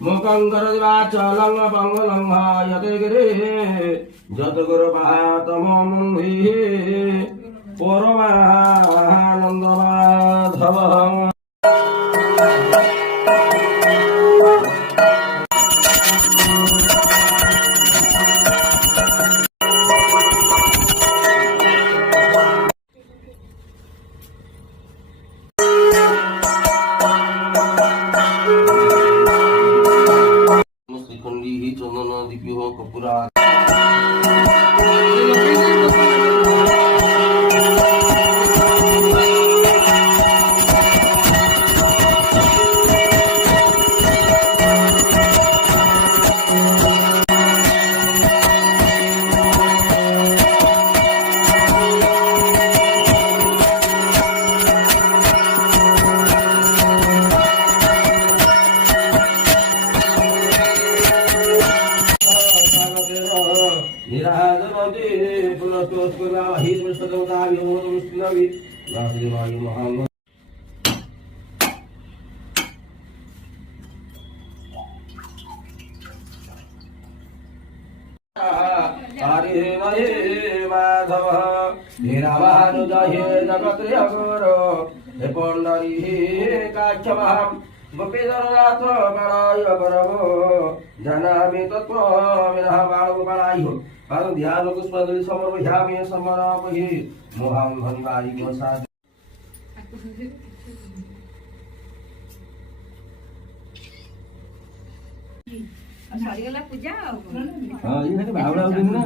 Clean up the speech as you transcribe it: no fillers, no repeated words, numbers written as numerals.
मुखं करदिवाचलं पंगलं भायते गिरिः जतगुरुपातमो मुनिः परमानन्दमाधवः चंदन दीपी हो कपूरा हरे माधव हीरावानुजहे जगत्रयगुरो हे पंडरी काक्षमहं गोपीधरनाथ गणाय परमो जानामि तत्त्वमिनः बालगोपालायुः पादं ध्यान पुष्पाञ्जलि समर्पयामि समर्पये मोहं भङ्गारि गोसाद ସରିଗଲା ପୂଜା ଆଉ ହଁ ଇଏ ଖାଲି ବାହୁଡ଼ା ହଉଛନ୍ତି ନା